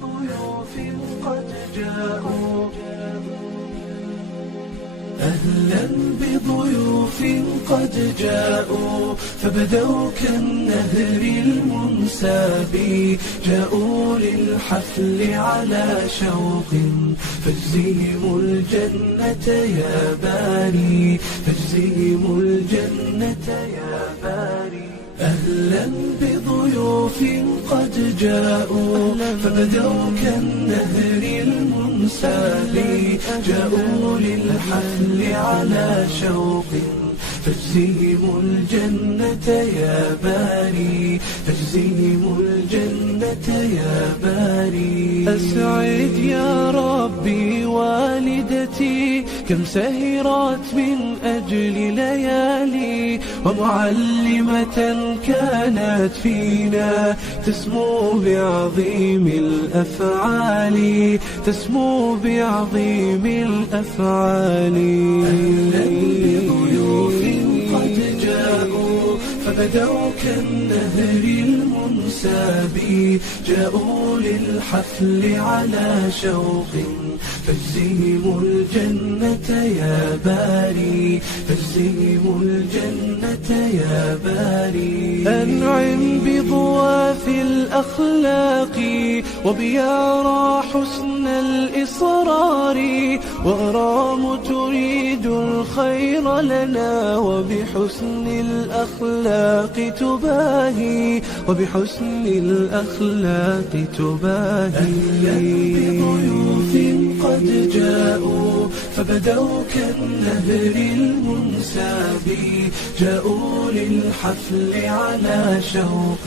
بضيوف قد جاءوا أهلا بضيوف قد جاءوا فبدوا كالنهر المنساب جاءوا للحفل على شوق فاجزهم الجنة يا باري فاجزهم الجنة يا باري أهلا بضيوف قد جاءوا فبدوا كالنهر المنساب جاءوا للحفل على شوق فاجزهم الجنة يا باري فاجزهم الجنة يا باري أسعد يا ربي والدتي كم سهرت من أجل ليالي ومعلمة كانت فينا تسمو بعظيم الأفعال تسمو بعظيم الأفعال فبدوا كالنهر المنساب جاءوا للحفل على شوق فاجزهم الجنة يا باري فاجزهم الجنة يا باري أنعم بضواف الأخلاق وبيارى حسن الإصرار وغرام تريد الخير لنا وبحسن الأخلاق تباهي وبحسن الأخلاق تباهي بضيوف قد جاءوا فبدوا كالنهر المنساب جاءوا للحفل على شوق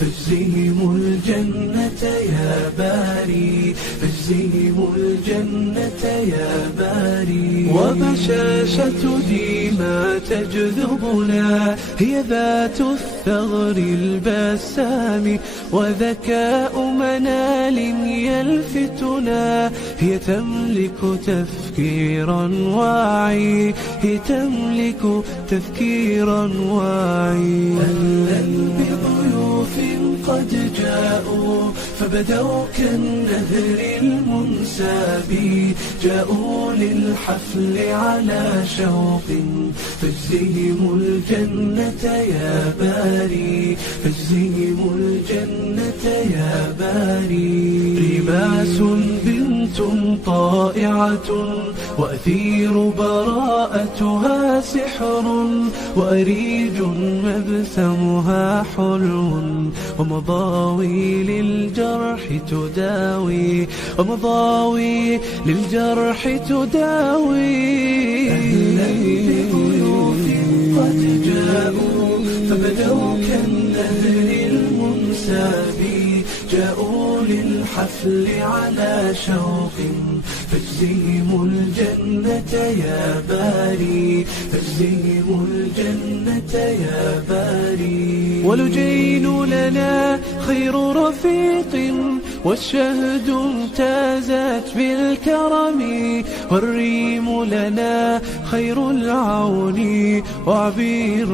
فاجزهم الجنة يا باري فاجزهم الجنة يا باري وبشاشة ديما تجذبنا هي ذات الثغر البسام وذكاء منال يلفتنا هي تملك تفكيرا واعي هي تملك تفكيرا واعي أهلا بضيوف قد جاءوا فبدوا كالنهر المنساب جاءوا للحفل على شوق فاجزهم الجنة يا باري فاجزهم الجنة يا باري رماس بنت طائعة وأثير براءتها سحر وأريج مبسمها حلو ومضاوي للجرح تداوي ومضاوي للجرح تداوي أهلا بضيوف قد جاءوا فبدوا كالنهر المنساب جاءوا للحفل على شوق فاجزهم الجنة يا باري فاجزهم الجنة يا باري ولجين لنا خير رفيق والشهد امتازت بالكرم والريم لنا خير العون وعبير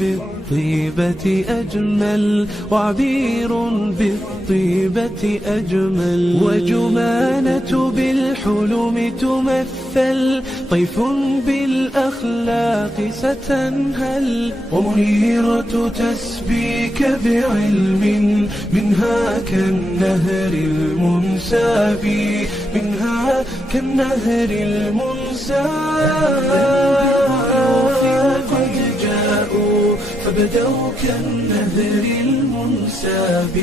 بالطيبة أجمل وعبير بالطيبة أجمل وجمانة بالحلم تمثل طيف بالأخلاق ستنهل ومنيرة تسبيك بعلم منها كالنهر المنساب منها كالنهر المنساب قد جاءوا فبدوا كالنهر المنساب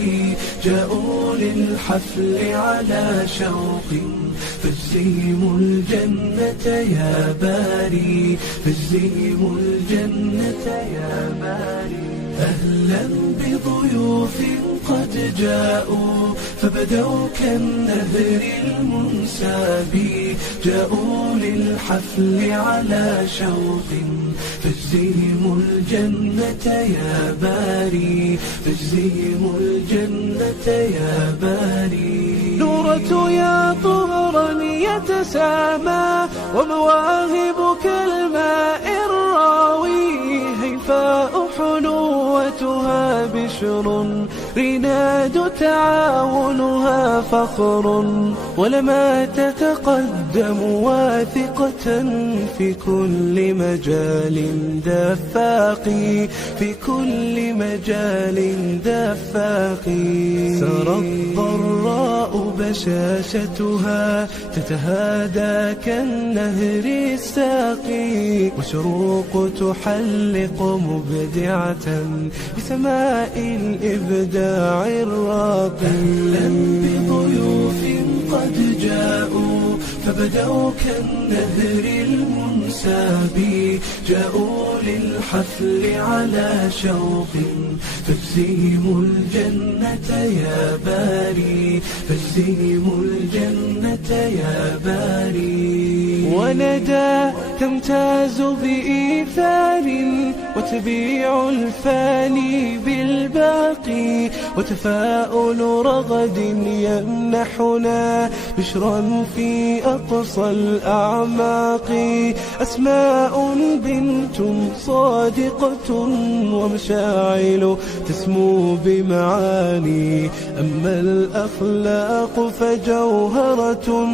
جاءوا للحفل على شوق فاجزهم الجنة يا باري فاجزهم الجنة يا باري أهلا بضيوف قد جاءوا فبدوا كالنهر المنساب جاءوا للحفل على شوق فاجزهم الجنة يا باري فاجزهم الجنة يا باري نورة يا طهرا يتسامى ومواهب كالماء الراوي هيفاء حلوتها بشر رناد تعاونها فخر، ولما تتقدم واثقة في كل مجال دفاقي، في كل مجال دفاقي. سرى الضراء بشاشتها تتهادى كالنهر الساقي، وشروق تحلق مبدعة بسماء الإبداع الراقي. أهلا بضيوف قد جاءوا فبدوا كالنهر المنساب، جاءوا للحفل على شوق، فاجزهم الجنة يا باري، فاجزهم الجنة يا باري. وندى تمتاز بإيثار وتبيع الفاني بالباقي، وتفاؤل رغد يمنحنا بشرا في أقصى الأعماق. أسماء بنت صادقة ومشاعل تسمو بمعاني، أما الأخلاق فجوهرة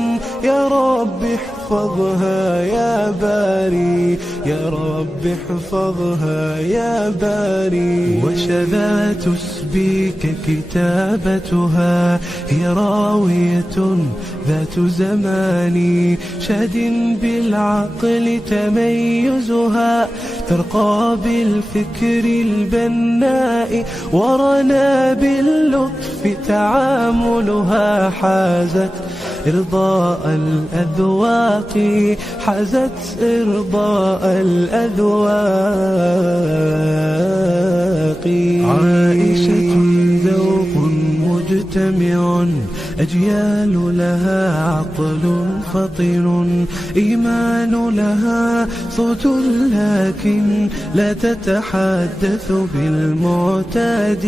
يا رب احفظها يا باري، يا رب احفظها يا باري. وشذا تسبيك كتابتها هي راوية ذات زمان، شاد بالعقل تميزها ترقى بالفكر البناء، ورنا باللطف تعاملها حازت إرضاء الأذواق، حازت إرضاء الأذواق. عائشة ذوق مجتمع أجيال لها عقل فطن، إيمان لها صوت لكن لا تتحدث بالمعتاد،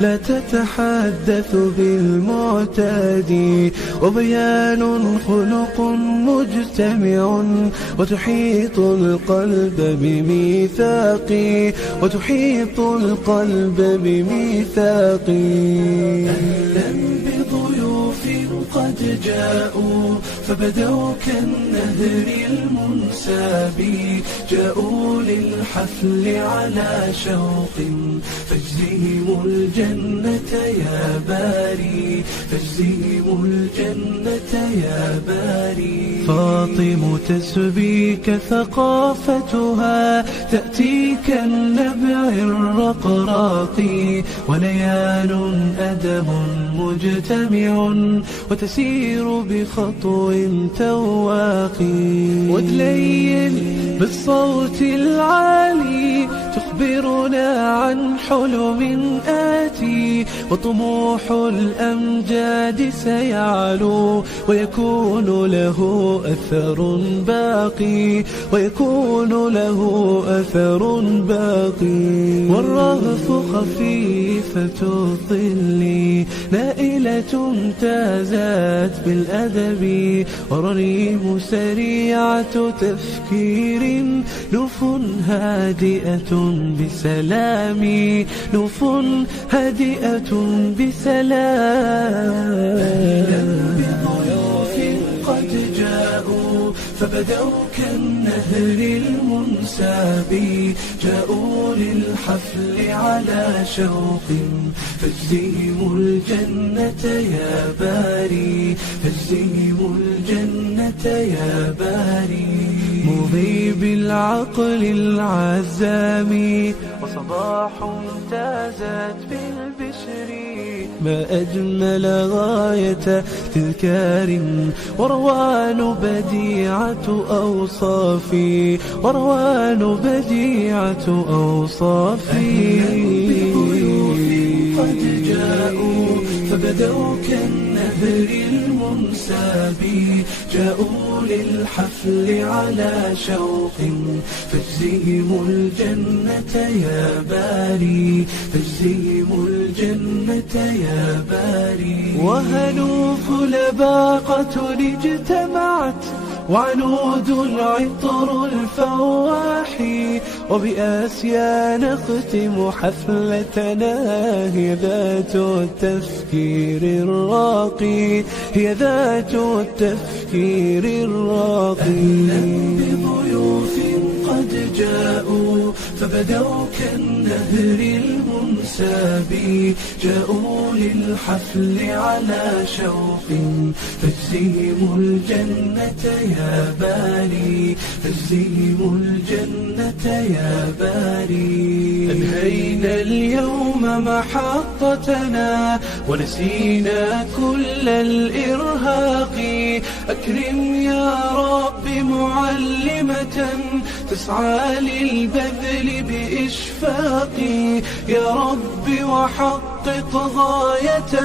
لا تتحدث بالمعتاد. وبيان خلق مجتمع وتحيط القلب بميثاق، وتحيط القلب بميثاق. أهلا بضيوف قد جاءوا فبدوا كالنهر المنساب، جاءوا للحفل على شوق، فاجزهم الجنة يا باري، فاجزهم الجنة يا باري. فاطم تسبيك ثقافتها تأتي كالنبع الرقراق، وليال أدب مجتمع وتسير بخطو تواقي. وتلين بالصوت العالي تخبرنا عن حلم آتي، وطموح الأمجاد سيعلو ويكون له أثر باقي، ويكون له أثر باقي. والرهف خفيفة الظل نائلة تازت بالأدب، والريم سريعة تفكير نوف هادئة بسلام، نوف هادئة بسلام. أهلا بضيوف قد جاءوا فبدوا كالنهر المنساب، جاءوا للحفل على شوق، فاجزهم الجنة يا باري، فاجزهم الجنة يا باري. مضي بالعقل العزام وصباح امتازت بالبشر، ما أجمل غاية تذكار، وروان بديعة أوصافي، وروان بديعة أوصافي. قد جاءوا فبدوا كالنهر المنساب، جاءوا للحفل على شوق، فاجزهم الجنة يا باري، فاجزهم الجنة يا باري. وهنوف لباقة اجتمعت وعنود العطر الفواح، وبآسيا نختم حفلتنا. هي ذات التفكير الراقي، هي ذات التفكير الراقي. أهلا بضيوف قد جاءوا فبدوا كالنهر المنساب، جاءوا للحفل على شوق، فاجزهم الجنة يا باري، فاجزهم الجنة يا باري. أنهينا اليوم محطتنا ونسينا كل الإرهاق، أكرم يا رب معلمة تسعى للبذل بإشفاق، يا رب وحقق غاية